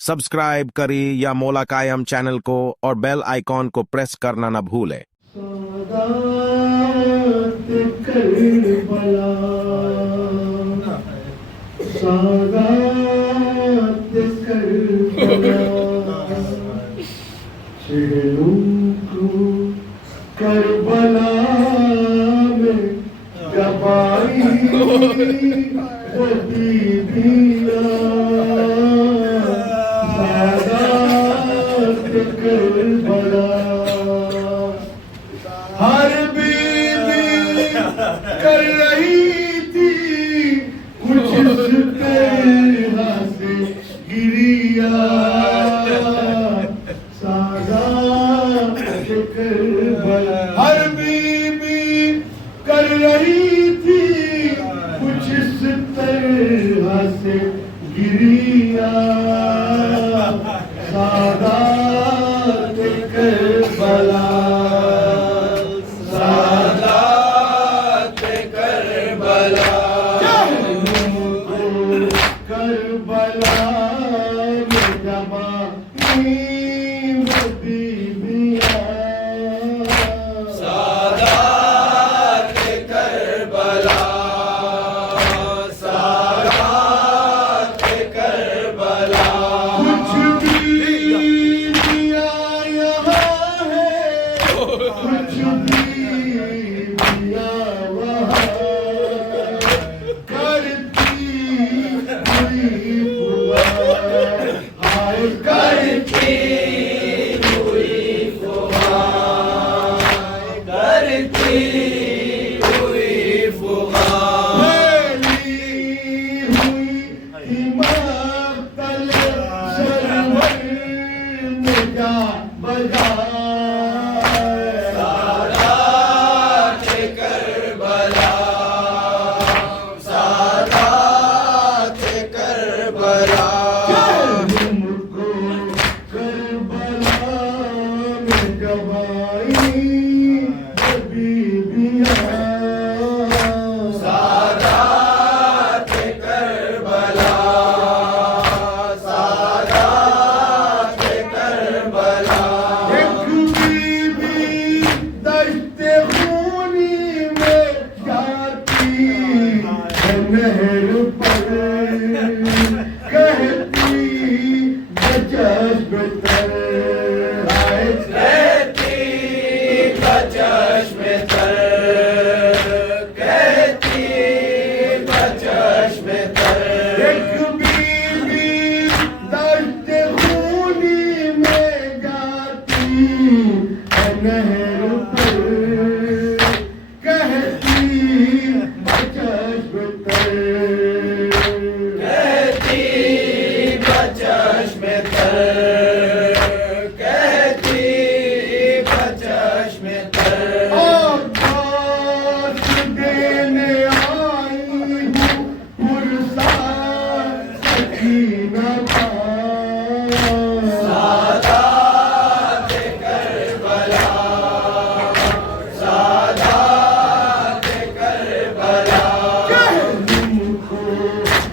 Subscribe करें या मौला कायम चैनल को और बेल आइकॉन को प्रेस करना न भूलें। करबला में जबाई वो दीदिया सादात करबला हर बीवी कर रही थी कुछ इस तरह से गिरिया हर बीबी कर रही थी कुछ इस तरह से गिरिया Sadat Karbala Sadat Karbala Karbala में जबानी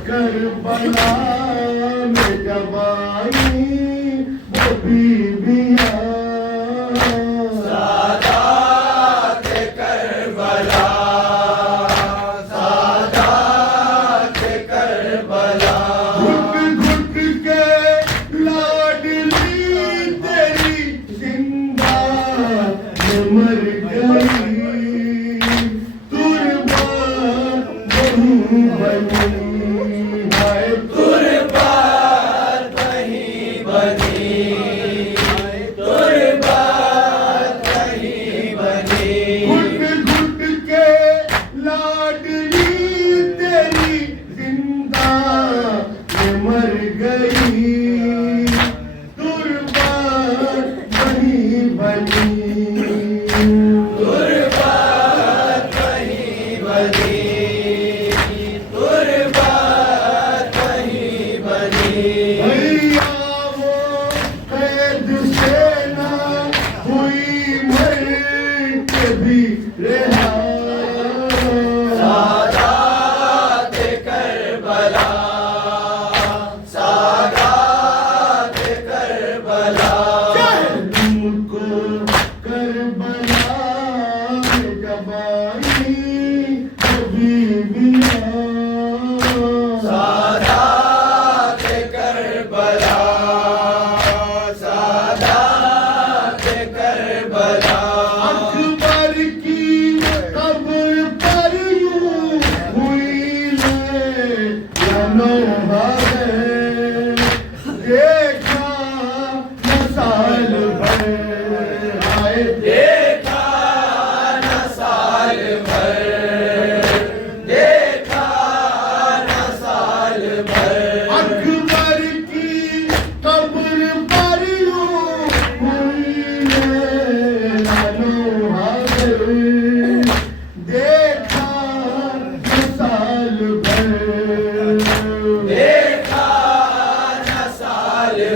करबला में जबाई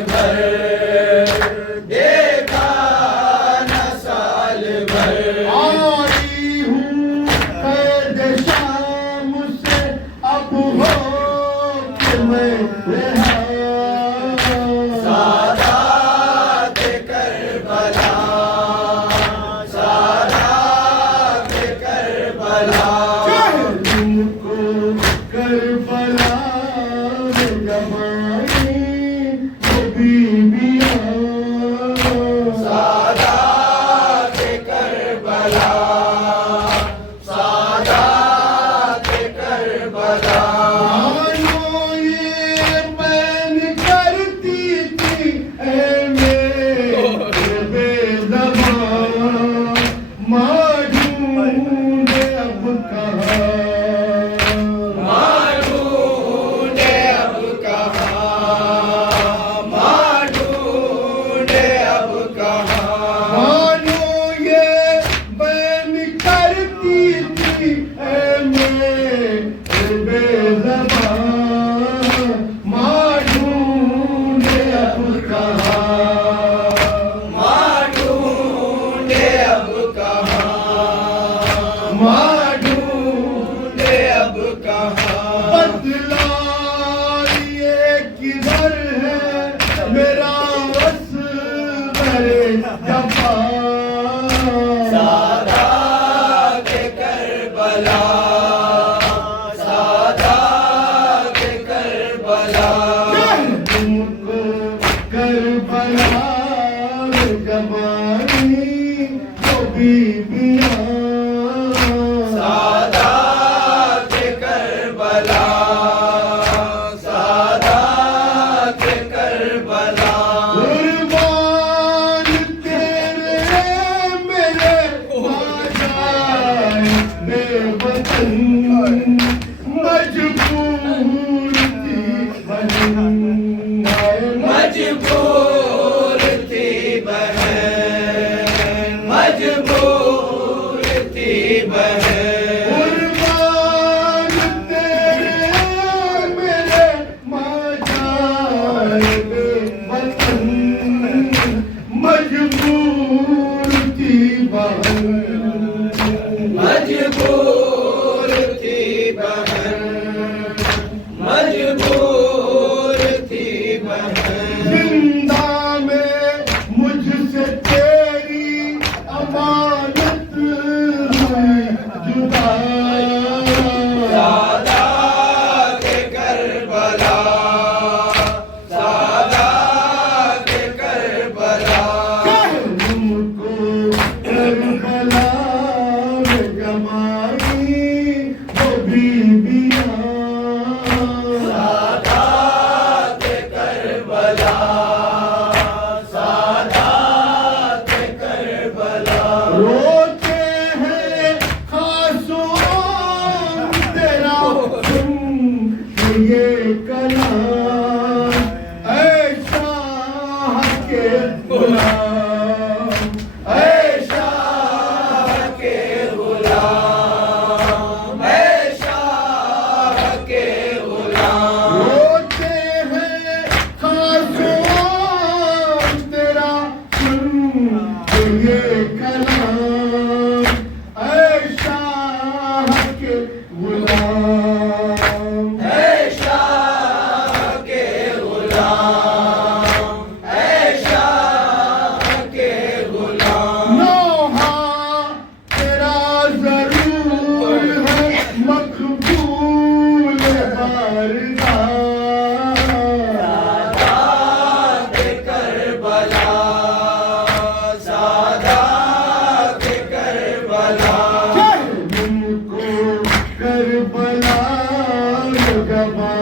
भर देखा न साल भर आई हूँ कैद शाम से अब हो कि मैं यहाँ सादात करबला सादात करबला तुमको करबला में जमाई वो बीबियां सादात करबला सादात करबला मानो ये मैंने करती थी ऐ मेरे बेज़बान मालूम अब कहाँ मालूम अब कहाँ मालूम अब कहाँ मानो ये बैन करती थी ऐ मेरे बेज़बान मालूम अब कहाँ मालूम अब कहाँ मालूम अब कहाँ बदला ये किधर है मेरा असग़रे जफ़ा सादात करबला सादात करबला तुमको करबला में जमाई वो बीबियां सादात करबला सादात करबला कुर्बान तेरे मेरे बाजाए बेवतन मजबूर थी बहन मजबूर थी बहन मजबूर थी बहन कुर्बान तेरे मेरे माजाए बेवतन मजबूर थी बहन मजबूर थी बहन मजबूर थी बहन जिंदा में मुझसे तेरी अमानत हुई जुदा सादात करबला सादात करबला तुमको करबला में जमाई वो बीबियां सादात करबला सादात करबला रोते हैं खासों तेरा सुन ये कलाम ऐसा के गुलाम ऐसा के गुलाम ऐसा के गुलाम रोते हैं खासों तेरा सुन ये कलाम ऐसा के गुलाम ऐसा के गुलाम ऐसा के गुलाम नौहा तेरा जरूर है मकबूल बारगाह सादात करबला सादात करबला तुमको करबला में जमाई